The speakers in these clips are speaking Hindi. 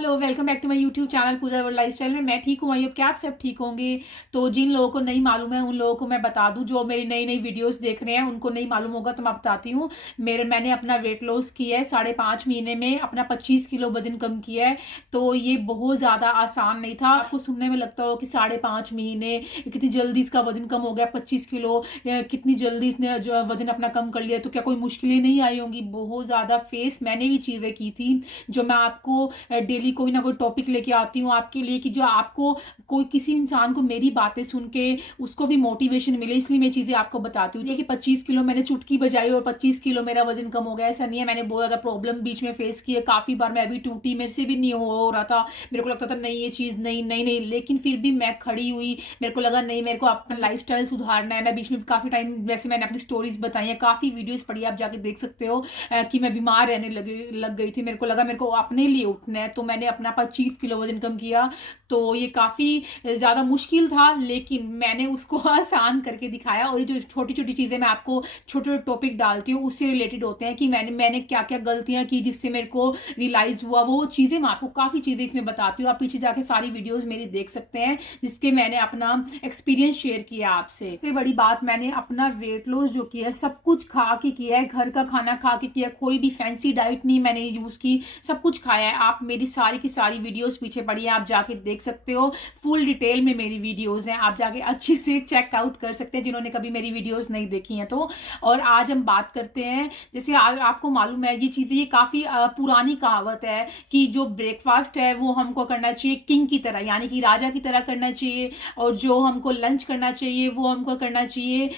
Hello, welcome back to my YouTube channel Pooja world lifestyle में। मैं ठीक हूँ, आई होप कि आप सब ठीक होंगे। तो जिन लोगों को नहीं मालूम है उन लोगों को मैं बता दूं, जो मेरी नई नई वीडियोस देख रहे हैं उनको नहीं मालूम होगा तो मैं बताती हूँ। मैंने अपना वेट लॉस किया है 5.5 महीने में, अपना 25 किलो वजन कम किया है। तो ये बहुत ज़्यादा आसान नहीं था। आपको सुनने में लगता हो कि 5.5 महीने कितनी जल्दी इसका वजन कम हो गया, 25 किलो, कितनी जल्दी इसने जो वजन अपना कम कर लिया। तो क्या कोई मुश्किलें नहीं आई होंगी? बहुत ज़्यादा फेस मैंने भी चीज़ें की थी, जो मैं आपको डेली कोई ना कोई टॉपिक लेके आती हूँ आपके लिए, कि जो आपको कोई किसी इंसान को मेरी बातें सुन के उसको भी मोटिवेशन मिले, इसलिए मैं चीज़ें आपको बताती हूँ। कि 25 किलो मैंने चुटकी बजाई और 25 किलो मेरा वजन कम हो गया, ऐसा नहीं है। मैंने बहुत ज़्यादा प्रॉब्लम बीच में फेस की है, काफ़ी बार मैं भी टूटी, मेरे से भी नहीं हो रहा था। मेरे को लगता था नहीं, ये चीज़ नहीं नहीं नहीं, लेकिन फिर भी मैं खड़ी हुई। मेरे को लगा नहीं, मेरे को अपना लाइफस्टाइल सुधारना है। मैं बीच में काफ़ी टाइम, वैसे मैंने अपनी स्टोरीज बताई हैं, काफ़ी वीडियोज़ पढ़ी, आप जाके देख सकते हो, कि मैं बीमार रहने लग गई थी। मेरे को लगा मेरे को अपने लिए उठना है, तो मैंने अपना 25 किलो वजन कम किया। तो ये काफ़ी ज़्यादा मुश्किल था, लेकिन मैंने उसको आसान करके दिखाया। और ये जो छोटी छोटी चीज़ें मैं आपको छोटे छोटे टॉपिक डालती हूँ उससे रिलेटेड होते हैं, कि मैंने क्या क्या गलतियाँ की जिससे मेरे को रियलाइज़ हुआ, वो चीज़ें मैं आपको काफ़ी चीज़ें इसमें बताती हूँ। आप पीछे जाके सारी वीडियोज़ मेरी देख सकते हैं, जिसके मैंने अपना एक्सपीरियंस शेयर किया आपसे। सबसे बड़ी बात, मैंने अपना वेट लॉस जो किया है सब कुछ खा के किया है, घर का खाना खा के किया, कोई भी फैंसी डाइट नहीं मैंने यूज़ की, सब कुछ खाया है। आप मेरी सारी की सारी वीडियोस पीछे पड़ी है, आप जाके देख सकते हो। फुल डिटेल में मेरी वीडियोस हैं, आप जाके अच्छे से चेकआउट कर सकते हैं जिन्होंने कभी मेरी वीडियोस नहीं देखी हैं तो। और आज हम बात करते हैं, जैसे आपको मालूम है ये चीज़ें, ये काफ़ी पुरानी कहावत है कि जो ब्रेकफास्ट है वो हमको करना चाहिए किंग की तरह, यानी कि राजा की तरह करना चाहिए। और जो हमको लंच करना चाहिए वो हमको करना चाहिए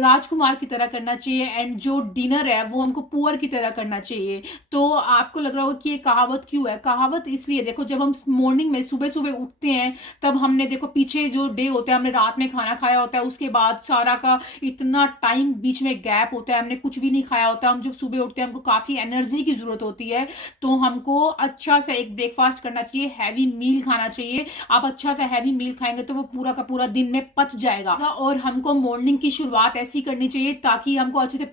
राजकुमार की तरह करना चाहिए। एंड जो डिनर है वो हमको पुअर की तरह करना चाहिए। तो आपको लग रहा होगा कि ये कहावत क्यों है? कहावत इसलिए, देखो, जब हम मॉर्निंग में सुबह सुबह उठते हैं, तब हमने, देखो, पीछे जो डे होता है, हमने रात में खाना खाया होता है, उसके बाद सारा का इतना टाइम बीच में गैप होता है, हमने कुछ भी नहीं खाया होता। हम जब सुबह उठते हैं हमको काफ़ी एनर्जी की ज़रूरत होती है, तो हमको अच्छा सा एक ब्रेकफास्ट करना चाहिए, हैवी मील खाना चाहिए। आप अच्छा सा हैवी मील खाएंगे तो वो पूरा का पूरा दिन में पच जाएगा। और हमको मॉर्निंग की शुरुआत ऐसी करनी चाहिए ताकि हमको अच्छे से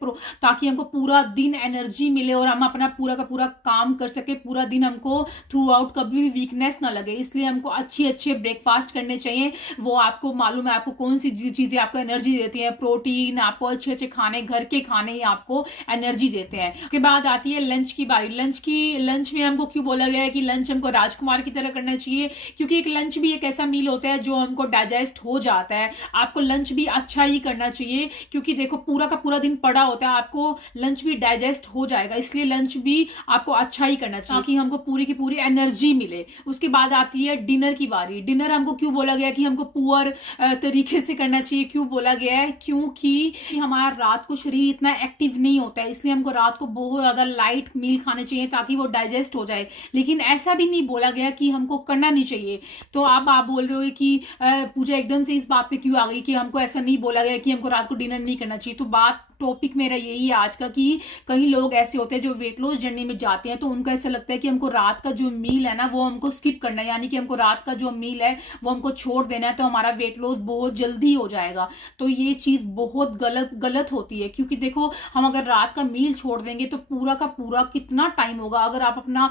ताकि हमको पूरा दिन एनर्जी मिले और हम अपना पूरा का पूरा काम कर सके पूरा दिन, हमको थ्रू आउट कभी भी वीकनेस ना लगे। इसलिए हमको अच्छे अच्छे ब्रेकफास्ट करने चाहिए। वो आपको मालूम है आपको कौन सी चीज़ें आपको एनर्जी देती हैं, प्रोटीन, आपको अच्छे अच्छे खाने, घर के खाने ही आपको एनर्जी देते हैं। उसके बाद आती है लंच की बारी। लंच में हमको क्यों बोला गया है कि लंच हमको राजकुमार की तरह करना चाहिए? क्योंकि एक लंच भी एक ऐसा मील होता है जो हमको डाइजेस्ट हो जाता है। आपको लंच भी अच्छा ही करना चाहिए, क्योंकि देखो पूरा का पूरा दिन पड़ा होता है, आपको लंच भी डाइजेस्ट हो जाएगा, इसलिए लंच भी आपको अच्छा ही करना चाहिए ताकि हमको पूरी की पूरी एनर्जी मिले। उसके बाद आती है डिनर की बारी। डिनर हमको क्यों बोला गया कि हमको पुअर तरीके से करना चाहिए? क्यों बोला गया है? क्योंकि हमारा रात को शरीर इतना एक्टिव नहीं होता है, इसलिए हमको रात को बहुत ज़्यादा लाइट मील खाने चाहिए ताकि वो डाइजेस्ट हो जाए। लेकिन ऐसा भी नहीं बोला गया कि हमको करना नहीं चाहिए। तो अब आप बोल रहे हो कि पूजा एकदम से इस बात पे क्यों आ गई कि हमको ऐसा नहीं बोला गया कि हमको रात को डिनर नहीं करना चाहिए? तो बात, टॉपिक मेरा यही है आज का, कि कई लोग ऐसे होते हैं जो वेट लॉस जर्नी में जाते हैं, तो उनको ऐसा लगता है कि हमको रात का जो मील है ना वो हमको स्किप करना है, यानी कि हमको रात का जो मील है वो हमको छोड़ देना है, तो हमारा वेट लॉस बहुत जल्दी हो जाएगा। तो ये चीज़ बहुत गलत होती है, क्योंकि देखो, हम अगर रात का मील छोड़ देंगे तो पूरा का पूरा कितना टाइम होगा। अगर आप अपना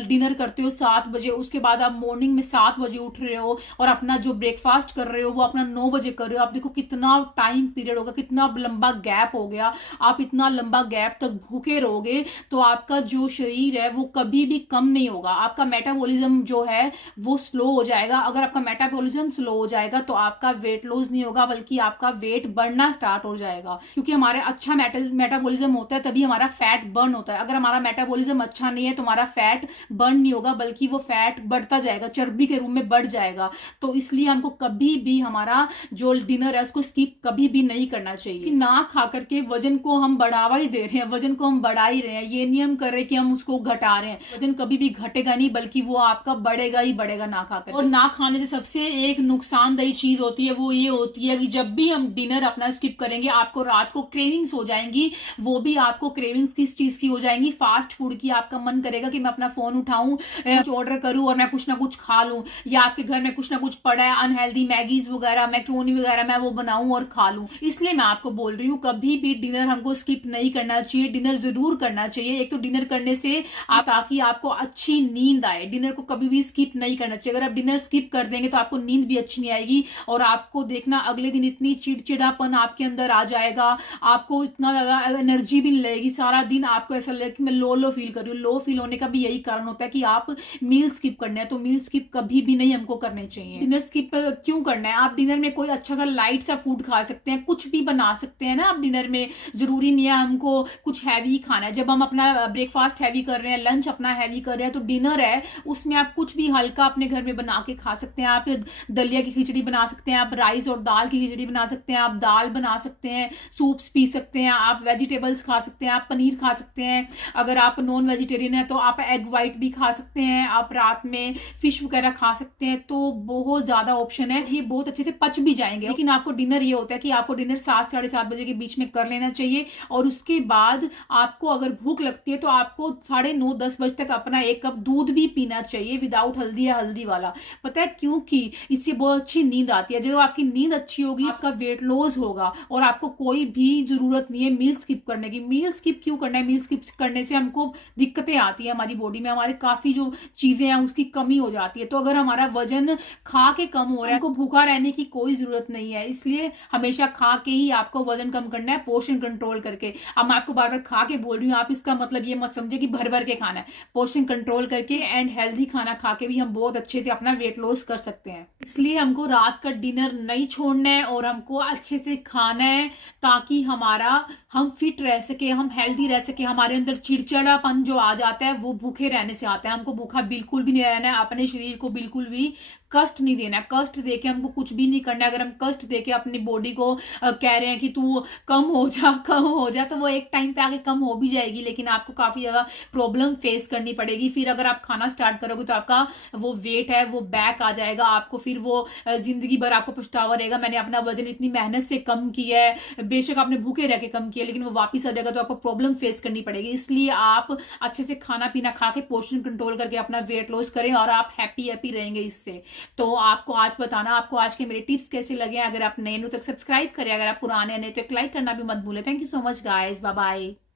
डिनर करते हो 7 बजे, उसके बाद आप मॉर्निंग में 7 बजे उठ रहे हो और अपना जो ब्रेकफास्ट कर रहे हो वो अपना 9 बजे कर रहे हो, आप देखो कितना टाइम पीरियड होगा, कितना लंबा गैप हो गया। आप इतना लंबा गैप तक भूखे रहोगे तो आपका जो शरीर है वो कभी भी कम नहीं होगा, आपका मेटाबॉलिज्म जो है वो स्लो हो जाएगा। अगर आपका मेटाबॉलिज्म स्लो हो जाएगा तो आपका वेट लॉस नहीं होगा, बल्कि आपका वेट बढ़ना स्टार्ट हो जाएगा, क्योंकि हमारे अच्छा मेटाबॉलिज्म होता है तभी हमारा फैट बर्न होता है। अगर हमारा मेटाबॉलिज्म अच्छा नहीं है तो हमारा फैट बर्न नहीं होगा, बल्कि वो फैट बढ़ता जाएगा, चर्बी के रूप में बढ़ जाएगा। तो इसलिए हमको कभी भी हमारा जो डिनर है उसको स्किप कभी भी नहीं करना चाहिए। ना खा करके वजन को हम बढ़ावा ही दे रहे हैं, वजन को हम बढ़ा ही रहे हैं, ये नहीं हम कर रहे कि हम उसको घटा रहे हैं। वजन कभी भी घटेगा नहीं, बल्कि वो आपका बढ़ेगा ही बढ़ेगा ना खाकर। और ना खाने से सबसे एक नुकसानदायी चीज होती है, वो ये होती है कि जब भी हम डिनर अपना स्किप करेंगे आपको रात को क्रेविंग्स हो जाएंगी। वो भी आपको क्रेविंग्स किस चीज की हो जाएंगी? फास्ट फूड की। आपका मन करेगा कि मैं अपना फोन उठाऊं, कुछ ऑर्डर करूं और मैं कुछ ना कुछ खा लूं, या आपके घर में कुछ ना कुछ पड़ा है अनहेल्दी, मैगीज वगैरह, मैक्रोनी वगैरह, मैं वो बनाऊं और खा लूं। इसलिए मैं आपको बोल रही हूँ कभी भी भी डिनर हमको स्किप नहीं करना चाहिए, डिनर जरूर करना चाहिए। एक तो डिनर करने से ताकि आपको अच्छी नींद आए, डिनर को कभी भी स्किप नहीं करना चाहिए। अगर आप डिनर स्किप कर देंगे तो आपको नींद भी अच्छी नहीं आएगी और आपको देखना अगले दिन इतनी चिड़चिड़ापन आपके अंदर आ जाएगा, आपको इतना ज्यादा एनर्जी भी नहीं लगेगी, सारा दिन आपको ऐसा लगेगा कि मैं लो लो फील कर रही हूँ। लो फील होने का भी यही कारण होता है कि आप मील स्किप करना है, तो मील स्किप कभी भी नहीं हमको करने चाहिए। डिनर स्किप क्यों करना है? आप डिनर में कोई अच्छा सा लाइट सा फूड खा सकते हैं, कुछ भी बना सकते हैं ना आप डिनर में, जरूरी नहीं है हमको कुछ हैवी खाना है। जब हम अपना ब्रेकफास्ट हैवी कर रहे हैं, लंच अपना हैवी कर रहे हैं, तो डिनर है उसमें आप कुछ भी हल्का अपने घर में बना के खा सकते हैं। आप दलिया की खिचड़ी बना सकते हैं, आप राइस और दाल की खिचड़ी बना सकते हैं, आप दाल बना सकते हैं, सूप्स पी सकते हैं, आप वेजिटेबल्स खा सकते हैं, आप पनीर खा सकते हैं। अगर आप नॉन वेजिटेरियन है तो आप एग वाइट भी खा सकते हैं, आप रात में फिश वगैरह खा सकते हैं। तो बहुत ज्यादा ऑप्शन है, ये बहुत अच्छे से पच भी जाएंगे। लेकिन आपको डिनर ये होता है कि आपको डिनर 7 साढ़े 7 बजे के बीच में कर लेना चाहिए और उसके बाद आपको अगर भूख लगती है तो आपको 9:30 10 बजे तक अपना 1 कप दूध भी पीना चाहिए विदाउट हल्दी या हल्दी वाला। पता है क्योंकि इससे बहुत अच्छी नींद आती है। जब आपकी नींद अच्छी होगी आपका वेट लॉस होगा और आपको कोई भी जरूरत नहीं है मील स्किप करने की। मील स्किप क्यों करना है? मील स्किप करने से हमको दिक्कतें आती है हमारी बॉडी में, हमारे काफी जो चीजें हैं उसकी कमी हो जाती है। तो अगर हमारा वजन खा के कम हो रहा है, हमको भूखा रहने की कोई जरूरत नहीं है। इसलिए हमेशा खा के ही आपको वजन कम करना है, पोर्शन कंट्रोल करके। अब मैं आपको बार बार खा के बोल रही हूँ, आप इसका मतलब ये मत समझे कि भर भर के खाना है। पोर्शन कंट्रोल करके एंड हेल्दी खाना खा के भी हम बहुत अच्छे से अपना वेट लॉस कर सकते हैं। इसलिए हमको रात का डिनर नहीं छोड़ना है और हमको अच्छे से खाना है ताकि हम फिट रह सके, हम हेल्दी रह सके। हमारे अंदर चिड़चिड़ापन जो आ जाता है वो भूखे रहने से आता है। हमको भूखा बिल्कुल भी नहीं रहना है, अपने शरीर को बिल्कुल भी कष्ट नहीं देना। कष्ट देके हमको कुछ भी नहीं करना है। अगर हम कष्ट देके अपनी बॉडी को कह रहे हैं कि तू कम हो जा, तो वो एक टाइम पे आके कम हो भी जाएगी, लेकिन आपको काफी ज्यादा प्रॉब्लम फेस करनी पड़ेगी। फिर अगर आप खाना स्टार्ट करोगे तो आपका वो वेट है वो बैक आ जाएगा, आपको फिर वो जिंदगी भर आपको पछतावा रहेगा, मैंने अपना वजन इतनी मेहनत से कम किया है। बेशक आपने भूखे रह के कम किया लेकिन वो वापिस आ जाएगा तो आपको प्रॉब्लम फेस करनी पड़ेगी। इसलिए आप अच्छे से खाना पीना खा के पोर्शन कंट्रोल करके अपना वेट लॉस करें और आप हैप्पी रहेंगे इससे। तो आपको आज बताना आपको आज के मेरे टिप्स कैसे लगे। अगर आप नए तक सब्सक्राइब करें, अगर आप पुराने नए तो एक लाइक करना भी मत भूलें। Thank you so much guys, bye bye.